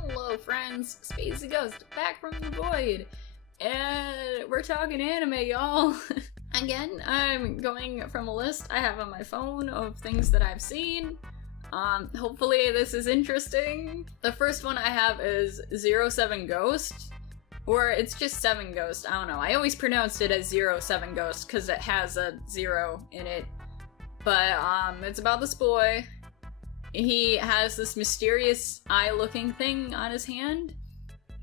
Hello friends, Spacey Ghost, back from the void, and we're talking anime, y'all. Again, I'm going from a list I have on my phone of things that I've seen. Hopefully this is interesting. The first one I have is 07 Ghost, or it's just 7 Ghost, I don't know. I always pronounced it as 07 Ghost because it has a 0 in it. But it's about this boy. He has this mysterious eye-looking thing on his hand,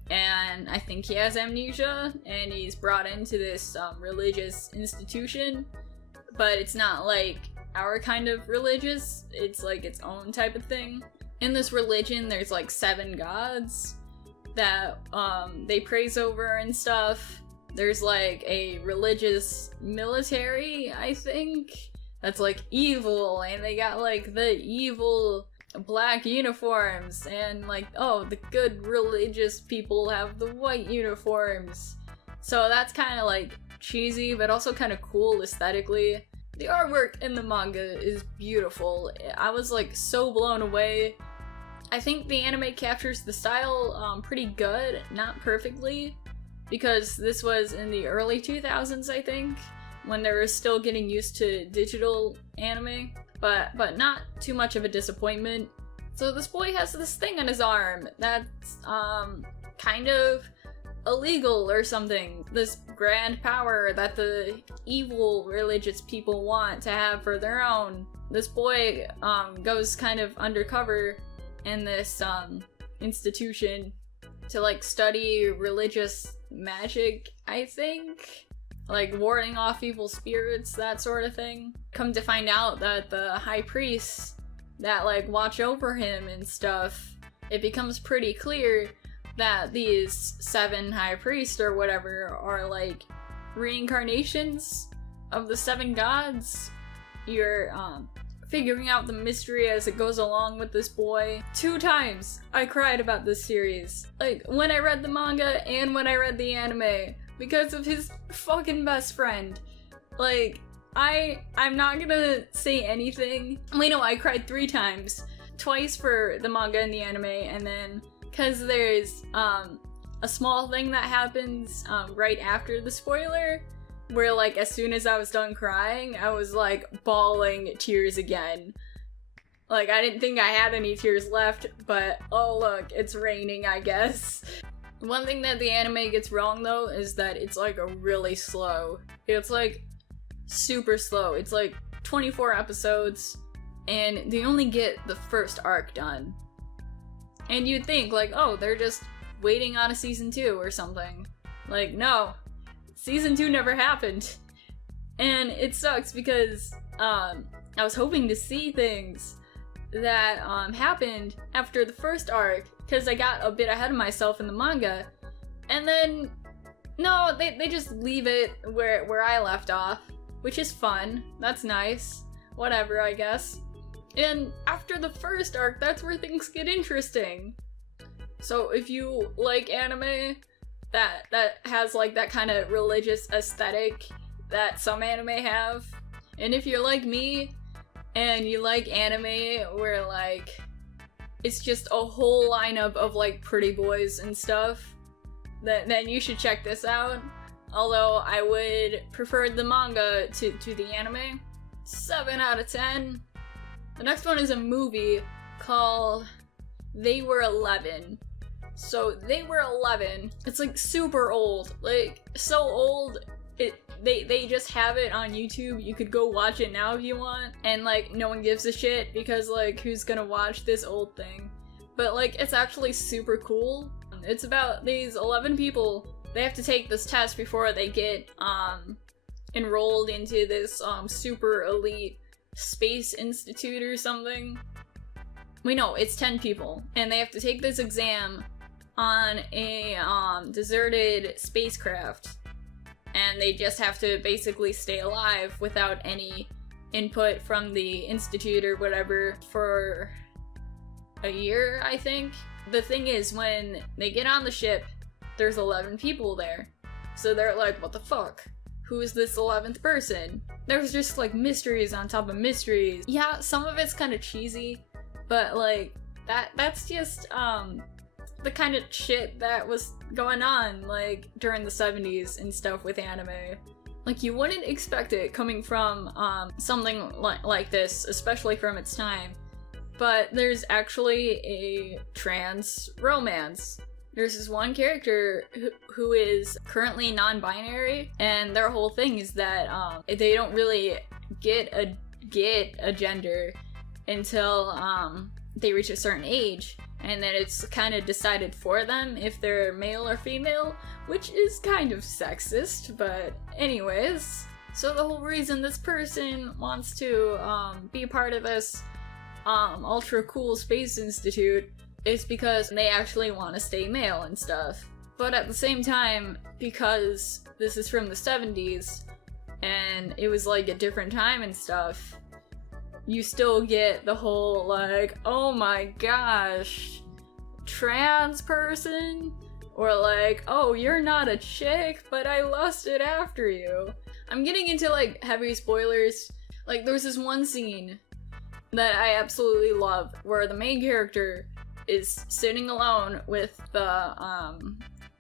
and I think he has amnesia, and he's brought into this religious institution, but it's not like our kind of religious, it's like its own type of thing. In this religion, there's like 7 gods that they praise over and stuff. There's like a religious military, I think, that's like evil, and they got like the evil black uniforms, and like, oh, the good religious people have the white uniforms. So that's kind of like cheesy, but also kind of cool aesthetically. The artwork in the manga is beautiful. I was like so blown away. I think the anime captures the style pretty good, not perfectly, because this was in the early 2000s, I think, when they were still getting used to digital anime, but not too much of a disappointment. So this boy has this thing on his arm that's kind of illegal or something. This grand power that the evil religious people want to have for their own. This boy goes kind of undercover in this institution to like study religious magic, I think. Like warding off evil spirits, that sort of thing. Come to find out that the high priests that like watch over him and stuff, it becomes pretty clear that these 7 high priests or whatever are like reincarnations of the 7 gods. You're figuring out the mystery as it goes along with this boy. 2 times I cried about this series. Like when I read the manga and when I read the anime. Because of his fucking best friend. Like, I'm not gonna say anything. Wait, no, I cried 3 times. Twice for the manga and the anime, and then because there's a small thing that happens right after the spoiler, where like as soon as I was done crying, I was like bawling tears again. Like, I didn't think I had any tears left, but oh look, it's raining, I guess. One thing that the anime gets wrong though is that it's like a really slow. It's like super slow. It's like 24 episodes and they only get the first arc done. And you'd think like, oh, they're just waiting on a season 2 or something. Like, no. Season 2 never happened. And it sucks because I was hoping to see things that happened after the first arc, because I got a bit ahead of myself in the manga, and then no, they just leave it where I left off, which is fun. That's nice. Whatever, I guess. And after the first arc, that's where things get interesting. So if you like anime that has like that kind of religious aesthetic that some anime have, and if you're like me and you like anime where like it's just a whole lineup of like pretty boys and stuff, then you should check this out. Although I would prefer the manga to the anime. 7 out of 10. The next one is a movie called They Were 11. So They Were 11. It's like super old. Like so old. They just have it on YouTube. You could go watch it now if you want, and like no one gives a shit because like who's gonna watch this old thing? But like it's actually super cool. It's about these 11 people. They have to take this test before they get enrolled into this super elite space institute or something. Wait, no, it's 10 people, and they have to take this exam on a deserted spacecraft. And they just have to basically stay alive without any input from the institute or whatever for a year, I think. The thing is, when they get on the ship, there's 11 people there. So they're like, what the fuck? Who is this 11th person? There's just like mysteries on top of mysteries. Yeah, some of it's kind of cheesy, but like that's just the kind of shit that was going on, like, during the 70s and stuff with anime. Like, you wouldn't expect it coming from, something like this, especially from its time. But there's actually a trans romance. There's this one character who is currently non-binary, and their whole thing is that, they don't really get a gender until, they reach a certain age. And then it's kind of decided for them if they're male or female, which is kind of sexist, but anyways. So the whole reason this person wants to be a part of this ultra cool space institute is because they actually want to stay male and stuff. But at the same time, because this is from the 70s, and it was like a different time and stuff, you still get the whole, like, oh my gosh, trans person? Or like, oh, you're not a chick, but I lusted after you. I'm getting into, like, heavy spoilers. Like, there's this one scene that I absolutely love, where the main character is sitting alone with the,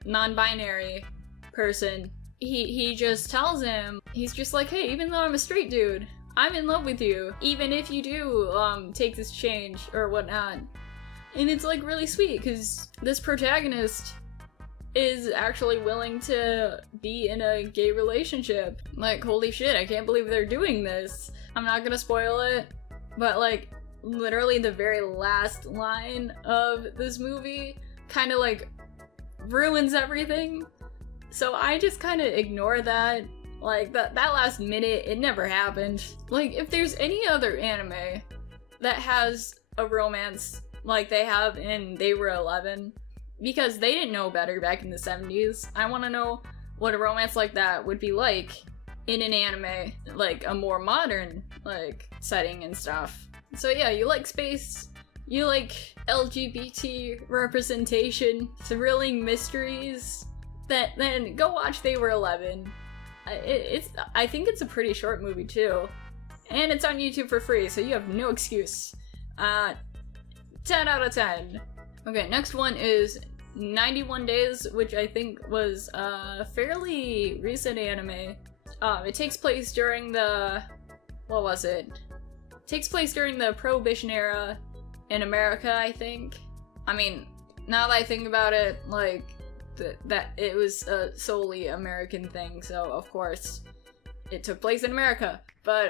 non-binary person. He just tells him, he's just like, hey, even though I'm a straight dude, I'm in love with you, even if you do, take this change, or whatnot. And it's, like, really sweet, because this protagonist is actually willing to be in a gay relationship. Like, holy shit, I can't believe they're doing this. I'm not gonna spoil it, but, like, literally the very last line of this movie kind of, like, ruins everything. So I just kind of ignore that. Like, that last minute, it never happened. Like, if there's any other anime that has a romance like they have in They Were 11, because they didn't know better back in the 70s, I want to know what a romance like that would be like in an anime, like a more modern, like, setting and stuff. So yeah, you like space, you like LGBT representation, thrilling mysteries, then go watch They Were 11. I think it's a pretty short movie too, and it's on YouTube for free, so you have no excuse. 10 out of 10. Okay, next one is 91 Days, which I think was a fairly recent anime. It takes place during the, what was it? It takes place during the Prohibition era in America, I think. I mean, now that I think about it, like, that it was a solely American thing, so of course it took place in America. But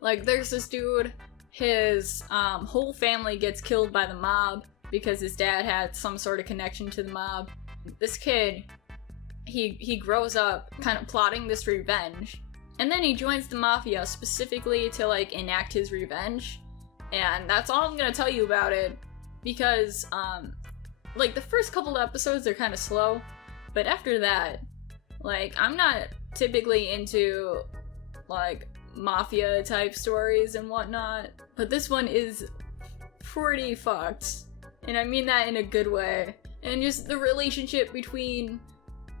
like, there's this dude, his whole family gets killed by the mob because his dad had some sort of connection to the mob. This kid, he grows up kind of plotting this revenge, and then he joins the mafia specifically to, like, enact his revenge. And that's all I'm gonna tell you about it, because like, the first couple episodes are kind of slow, but after that, like, I'm not typically into, like, mafia type stories and whatnot, but this one is pretty fucked, and I mean that in a good way. And just the relationship between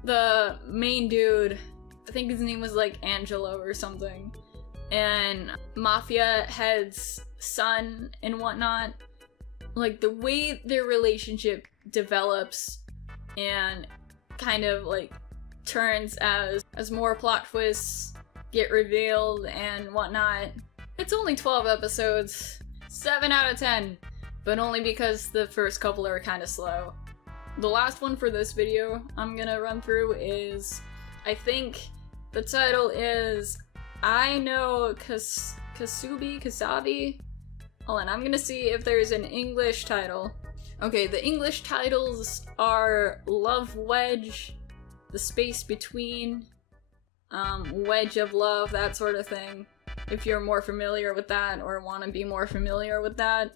the main dude, I think his name was, like, Angelo or something, and mafia head's son and whatnot. Like, the way their relationship develops and kind of, like, turns as more plot twists get revealed and whatnot. It's only 12 episodes, 7 out of 10, but only because the first couple are kind of slow. The last one for this video I'm gonna run through is, I think the title is I Know Kusabi? Hold on, I'm gonna see if there's an English title. Okay, the English titles are Love Wedge, The Space Between, Wedge of Love, that sort of thing. If you're more familiar with that or want to be more familiar with that.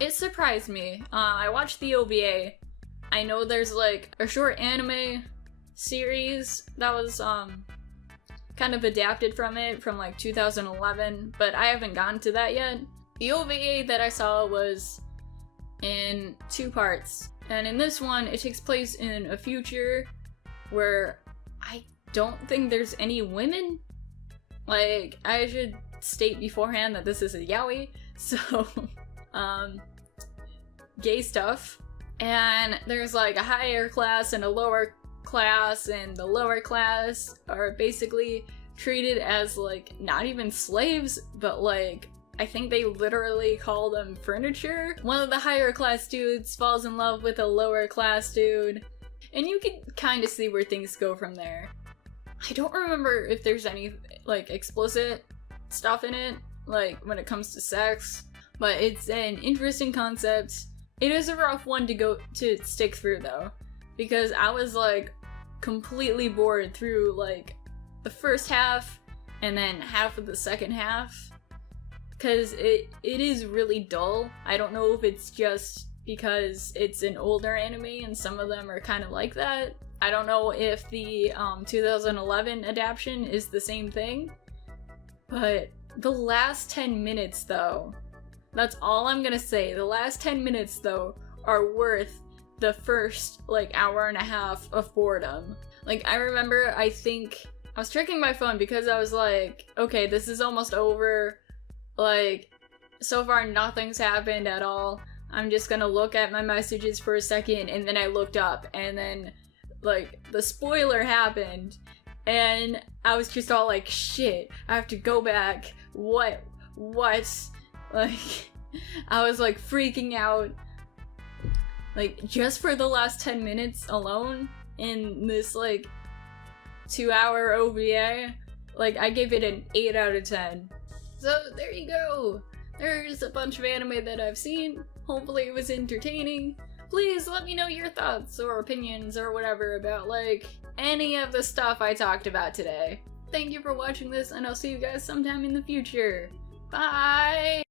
It surprised me. I watched the OVA. I know there's, like, a short anime series that was kind of adapted from it from, like, 2011, but I haven't gotten to that yet. The OVA that I saw was in 2 parts, and in this one it takes place in a future where I don't think there's any women. Like, I should state beforehand that this is a yaoi, so gay stuff. And there's like a higher class and a lower class, and the lower class are basically treated as like not even slaves, but like I think they literally call them furniture. One of the higher class dudes falls in love with a lower class dude, and you can kind of see where things go from there. I don't remember if there's any like explicit stuff in it, like when it comes to sex, but it's an interesting concept. It is a rough one to stick through though, because I was like completely bored through like the first half and then half of the second half, because it is really dull. I don't know if it's just because it's an older anime and some of them are kind of like that. I don't know if the 2011 adaptation is the same thing, but the last 10 minutes though, that's all I'm gonna say. The last 10 minutes though are worth the first like hour and a half of boredom. Like I remember, I think I was checking my phone because I was like, okay, this is almost over. Like, so far nothing's happened at all. I'm just gonna look at my messages for a second, and then I looked up, and then, like, the spoiler happened, and I was just all like, shit, I have to go back. What? Like, I was like freaking out. Like, just for the last 10 minutes alone in this, like, 2-hour OVA, like, I gave it an 8 out of 10. So, there you go. There's a bunch of anime that I've seen. Hopefully it was entertaining. Please let me know your thoughts or opinions or whatever about, like, any of the stuff I talked about today. Thank you for watching this, and I'll see you guys sometime in the future. Bye!